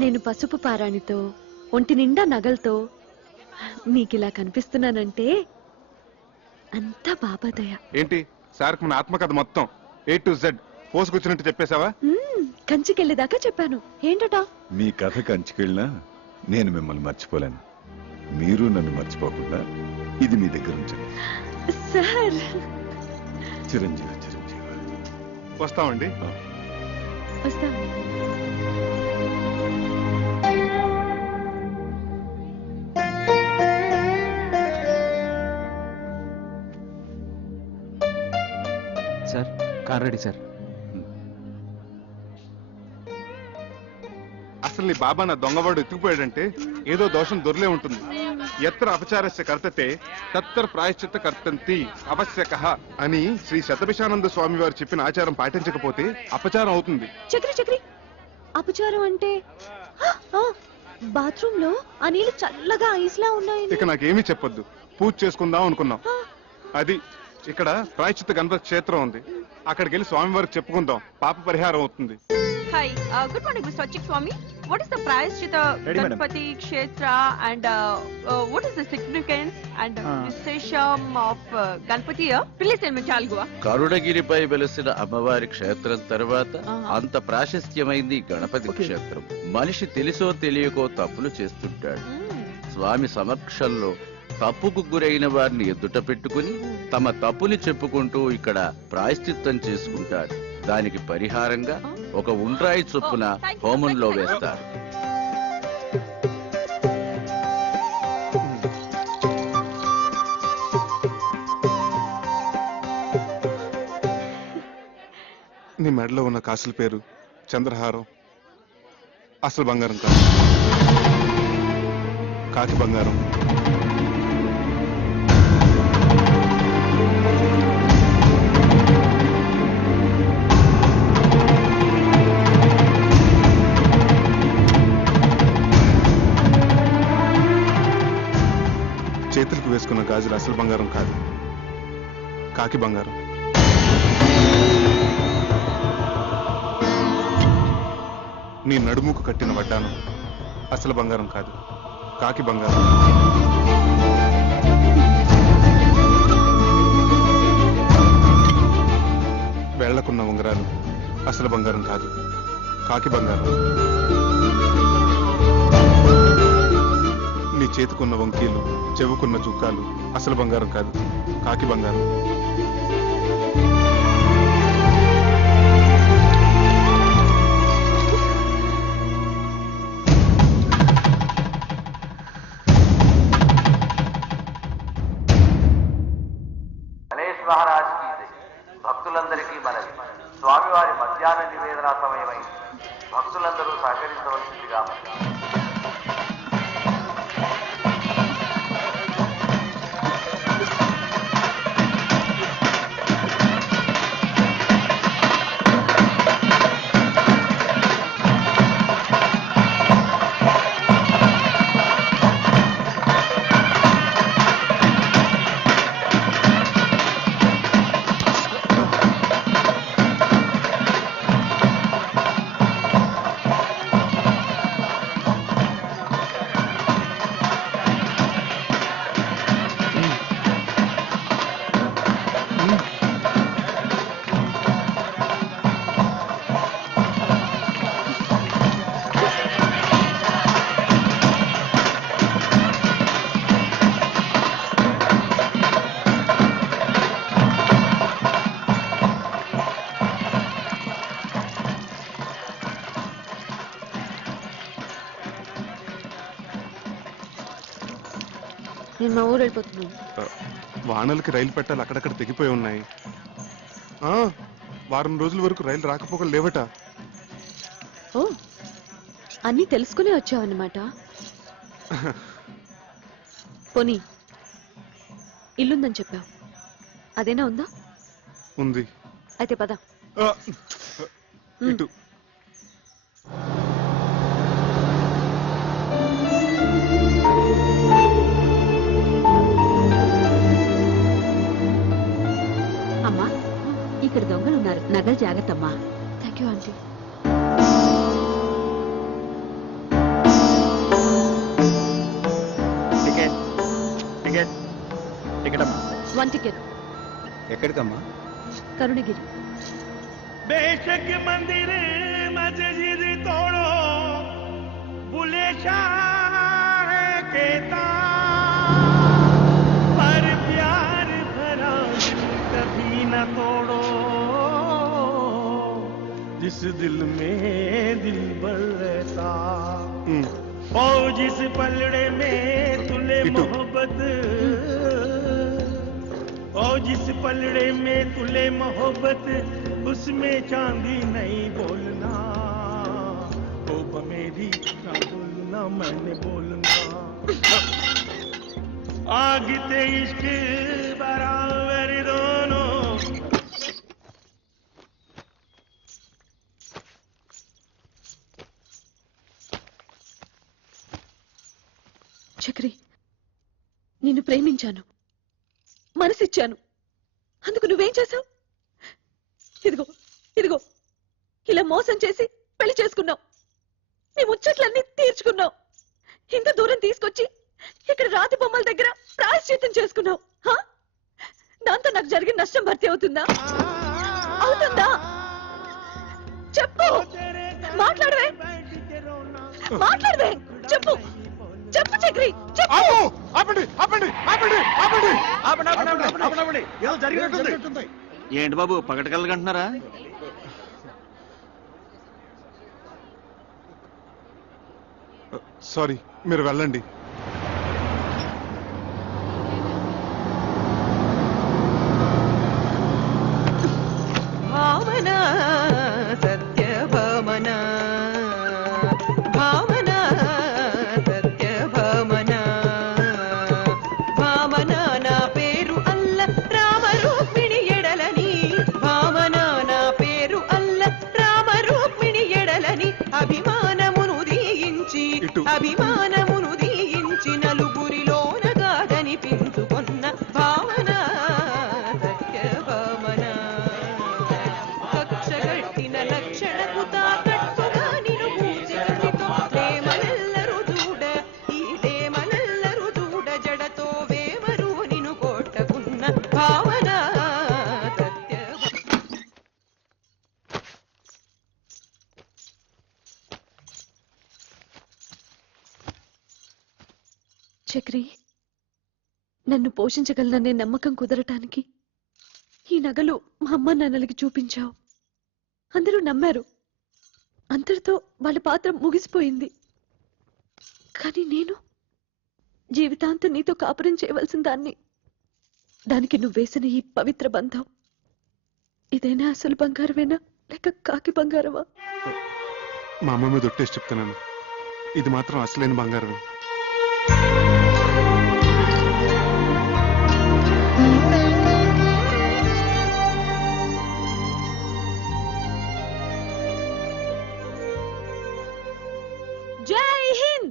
నేను పసుపు పారాణితో ఒంటి నిండా నగలతో నీకిలా కనిపిస్తున్నానంటే అంతా బాబాదయ. ఏంటి సార్ మన ఆత్మకథ మొత్తం A to Z పోసుకొచ్చినట్టు చెప్పేశావా? కంచికెళ్ళేదాకా చెప్పాను. ఏంటట? మీ కథ కంచికెళ్ళినా నేను మిమ్మల్ని మర్చిపోలేను. మీరు నన్ను మర్చిపోకుండా ఇది మీ దగ్గర ఉంచండి సార్. చిరంజీవి చిరంజీవి. వస్తామండి. వస్తాం. Sir car ready sir. అసలు నీ బాబా నా దొంగవాడు ఎత్తుకుపోయాడంటే ఏదో దోషం దొరలే ఉంటుంది. ఎత్ర అపచారస్య కర్తతే తత్తర ప్రాయశ్చిత్త కర్తంతి అవశ్యకః అని శ్రీ శతభిషానంద స్వామి వారు చెప్పిన ఆచారం పాటించకపోతే అపచారం అవుతుంది. చక్రి చక్రి, అపచారం అంటే బాత్రూమ్ లో ఆ నీళ్లు చల్లగా ఐస్లా ఉన్నాయి. ఇక నాకేమీ చెప్పొద్దు. పూజ చేసుకుందాం అనుకున్నాం. అది ఇక్కడ ప్రాయశ్చిత్త గణపతి క్షేత్రం ఉంది. అక్కడికి వెళ్ళి స్వామి వారికి చెప్పుకుందాం. పాప పరిహారం అవుతుంది. Hi, good morning, Mr. Achik Swami. What is the Prayaschitta Ganpati Kshetra and what is the significance and Vishesham of Ganpati here? Please tell me, Chalgua. కరుణగిరిపై వెలసిన అమ్మవారి క్షేత్రం తర్వాత అంత ప్రాశస్త్యమైంది గణపతి క్షేత్రం. మనిషి తెలిసో తెలియకో తప్పులు చేస్తుంటాడు. స్వామి సమక్షంలో తప్పుకు గురైన వారిని ఎదుట పెట్టుకుని తమ తప్పుని చెప్పుకుంటూ ఇక్కడ ప్రాయశ్చిత్తం చేసుకుంటారు. దానికి పరిహారంగా ఒక ఉండ్రాయి చొప్పున హోమంలో వేస్తారు. నీ మెడలో ఉన్న కాసుల పేరు చంద్రహారం. అసలు బంగారం కాదు, కాకి బంగారం. చేతులకు వేసుకున్న గాజులు అసలు బంగారం కాదు, కాకి బంగారం. నీ నడుముకు కట్టిన వడ్డానం అసలు బంగారం కాదు, కాకి బంగారం. వేళ్లకున్న ఉంగరాలు అసలు బంగారం కాదు, కాకి బంగారం. నీ చేతికున్న వంకీలు, చెవుకున్న జుక్కాలు అసలు బంగారం కాదు, కాకి బంగారం. గణేష్ మహారాజ్ కి భక్తులందరికీ మనవి. స్వామివారి మధ్యాహ్న నివేదన సమయమై భక్తులందరూ సహకరించవలసిందిగా మనవి. నేను మా ఊరు వెళ్ళిపోతున్నాను. వానలకి రైలు పెట్టాలి అక్కడక్కడ తెగిపోయి ఉన్నాయి. వారం రోజుల వరకు రైలు రాకపోకలు లేవట. ఓ, అన్నీ తెలుసుకునే వచ్చావన్నమాట. పోనీ ఇల్లుందని చెప్పావు, అదేనా ఉందా? ఉంది. అయితే పద. ఇటు అమ్మా, ఇక్కడ దొంగలు ఉన్నారు, నగలు జాగ్రత్తమ్మా. Thank you aunty. టికెట్ అమ్మా. 1 టికెట్. ఎక్కడికమ్మా? కరుణగిరి. बेशक मंदिर मस्जिद तोड़ो बुले शाह कहता पर प्यार भरा दिल कभी न तोड़ो जिस दिल में दिल रहता ओ जिस पलड़े में तुले इटू। मोहब्बत ओ जिस पलड़े में तुले मोहब्बत उसमें चांदी नहीं बोलना ओ मेरी ना बोलना मैंने बोलना आग ते इश्क बराबर दोनों చక్రి, నిన్ను ప్రేమించాను, మనసిచ్చాను. అందుకు నువ్వేం చేశావు? ఇదిగో ఇదిగో ఇలా మోసం చేసి పెళ్లి చేసుకున్నావు. నీ ముచ్చట్లన్నీ తీర్చుకున్నావు. ఇంత దూరం తీసుకొచ్చి ఇక్కడ రాతి బొమ్మల దగ్గర ప్రాయశ్చిత్తం చేసుకున్నావు. హా? దాంతో నాకు జరిగిన నష్టం భర్తీ అవుతుందా? అవుతుందా? చెప్పు, మాట్లాడవే, మాట్లాడవే, చెప్పు, చెప్పు చక్రి, చెప్పు. ఆపండి ఆపండి ఆపండి ఆపండి. ఏదో జరిగినట్టుంది. ఏంటి బాబు పగటకెళ్ళగంటున్నారా? సారీ, మీరు వెళ్ళండి. భావన సత్యభామన భావన సత్యభామన భావన నా పేరు అల్ల రామరూపిణి ఎడలని భావన నా పేరు అల్ల రామరూపిణి ఎడలని అభిమానమును దీయించి ఇటు. అభిమానమును దీయించి నలుగురిలోన కాదనిపించుకొన్న భావన సత్యభామన కక్షగట్టిన లక్షణకు తాకట్టుగా నిను పూజించితో ప్రేమలెల్లరూ చూడ ఈ ప్రేమలెల్లరూ చూడ జడతో వేమరు నిను కొట్టకున్న భావన సత్య చక్రి, నన్ను పోషించగలననే నమ్మకం కుదరటానికి ఈ నగలు మా అమ్మ నాన్నలకి చూపించావు. అందరూ నమ్మారు. అంతటితో వాళ్ళ పాత్ర ముగిసిపోయింది. కానీ నేను జీవితాంతం నీతో కాపురం చేయవలసిన దాన్ని. దానికి నువ్వేసిన ఈ పవిత్ర బంధం ఇదైనా అసలు బంగారమేనా లేక కాకి బంగారమా? మా అమ్మ మీద ఒట్టేసి చెప్తున్నాను, ఇది మాత్రం అసలైన బంగారమే. జై హింద్.